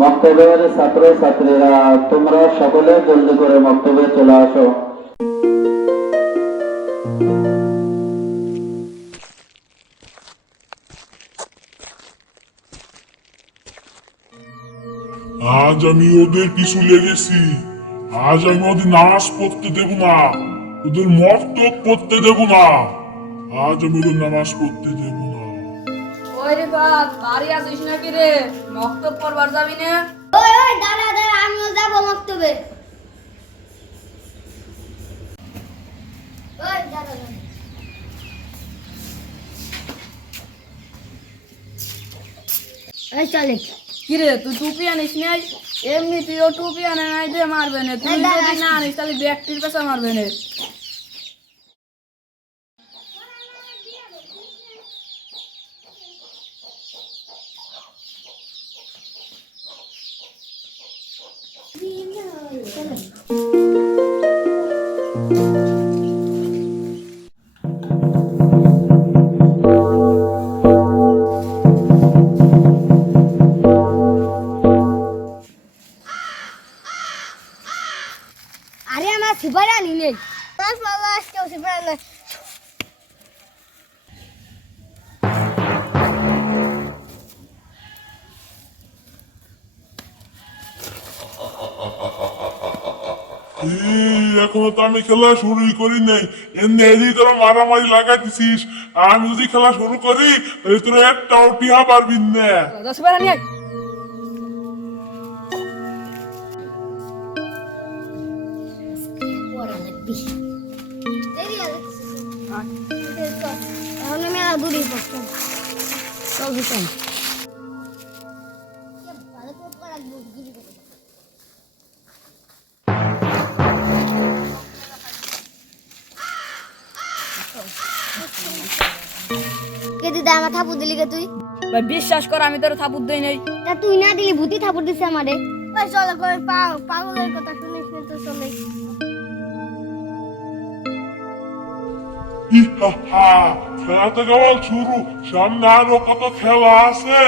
মক্তবের ছাত্র ছাত্রীরা তোমরা সকলে জলদি করে মক্তবে চলে আসো। আজ আমি ওদের পিছু লেগেছি। আজ আমি ওদের নামাজ পড়তে দেব না, ওদের মক্তব পড়তে দেব না। আজ আমি ওদের নামাজ পড়তে দেব না। ওই রে বাপ, বাড়ি আসিস নাকি রে? মক্তব পড়বার যাবি না? ওই ওই দাঁড়া দাঁড়া, আমিও যাবো মক্তবে। ওই দাঁড়া দাঁড়া। এই চলে। কি রে, তুই টুপি আনিস নাই? এমনি তুইও টুপি আনে নাই যে মারবে না। তুই যদি না আনিস তাহলে ব্যক্তির কাছে মারবে না। আরে আমার সুপার আনি নেই। বাস বাবা আজকে সুপার আনি। এখনো তো আমি খেলা শুরুই করি নাই, এমনি এদিকে তোরা মারামারি লাগাইতেছিস। আমি যদি খেলা শুরু করি তোরা একটাও টিহা পারবি না। দশ বার আনি। পড়া লাগবি। দেরি আছে। এখন আমি আর দূরে বসতাম। চল ভিতর। ভালো করে পড়া লাগবে, গিরি করে। কে দিদা আমার থাপুর দিলি কে তুই? ভাই বিশ্বাস কর, আমি তোর থাপুর দেই নাই। তা তুই না দিলি ভূতি থাপুর দিছে আমারে। ওই চল করে পাগলের কথা শুনিস না তো চলে। খেলা তো কেবল শুরু, সামনে আরো কত খেলা আছে।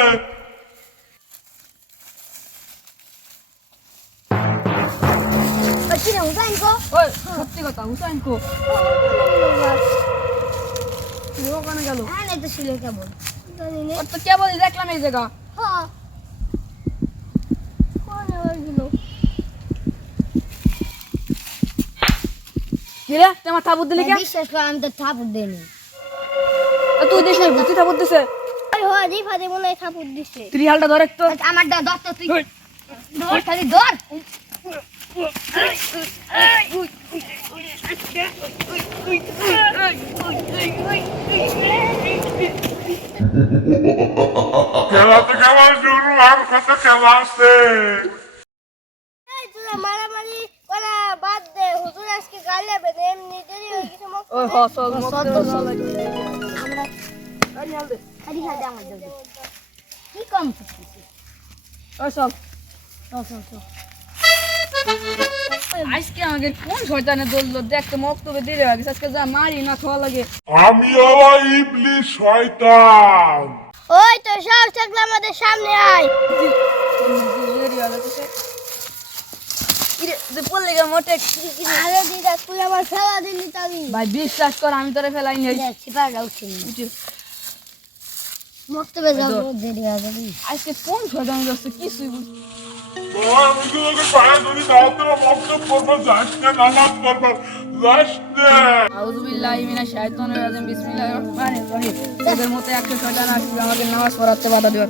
ওই কিরে হুসাইন কো? ওই সত্যি কথা, হুসাইন কো? তুই ওখানে গেল? হ্যাঁ নাই তো ছিল কেবল। জানি না। ওর তো কেবলই দেখলাম এই জায়গা। হ্যাঁ। কোন হইছিল? কি রে, তুই আমার থাপুর দিলি কে? বিশ্বাস কর আমি তো থাপুর দেইনি। তুই দেখ না, ভূতি থাপুর দিছে। ওই হয় জি ফাদে মনে হয় থাপুর দিছে। ত্রিহালটা ধরে তো। আমার দর তো তুই। ধর খালি ধর। খেলা তো কেবল শুরু, আর কত খেলা আছে। এই তোরা মারামারি করা বাদ দে, হুজুর আজকে গালি হবে না, এমনি দেরি হয়ে গেছে মক। ওই হসল মক্তবে আমরা খালি খালি আমার দেবে। কি কম করছিস? ওই চল। চল চল চল। আজকে আমাকে কোন শয়তানে দৌড়লো, দেখতে মক্তবে দেরি হয়ে গেছে। আজকে যা মারি না খাওয়া লাগে। আমি আবার ইবলিশ শয়তান। ওই তো সব থাকলে আমাদের সামনে আয়। দেরি হয়ে গেছে। ইরে, তুই পড়লে গা মোটে। আরে দিদা তুই আমার ফেলা দিলি তালি। ভাই বিশ্বাস কর, আমি তোরে ফেলাই নাই। সিপারটা উঠছে মক্তবে যাবো, দেরি হয়ে যাবে। আজকে কোন শয়তান যাচ্ছে কিছুই বুঝ। আমি তোকে পায়ে ধরি, তাও তোরা মক্তব করবার যাস না, নামাজ পড়বার যাস না। আউযু বিল্লাহি মিনাশ শাইতানির রাজিম, বিসমিল্লাহির রহমানির রহিম। তোদের মতো একটা শয়তান আসবে আমাকে নামাজ পড়াতে বাধা দিবে।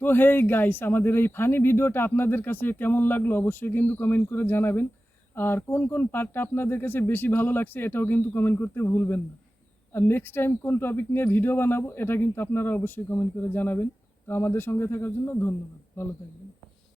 তো হেই গাইস, আমাদের এই ফানি ভিডিওটা আপনাদের কাছে কেমন লাগলো অবশ্যই কিন্তু কমেন্ট করে জানাবেন। আর কোন কোন পার্টটা আপনাদের কাছে বেশি ভালো লাগছে এটাও কিন্তু কমেন্ট করতে ভুলবেন না। আর নেক্সট টাইম কোন টপিক নিয়ে ভিডিও বানাবো এটা কিন্তু আপনারা অবশ্যই কমেন্ট করে জানাবেন। তো আমাদের সঙ্গে থাকার জন্য ধন্যবাদ, ভালো থাকবেন।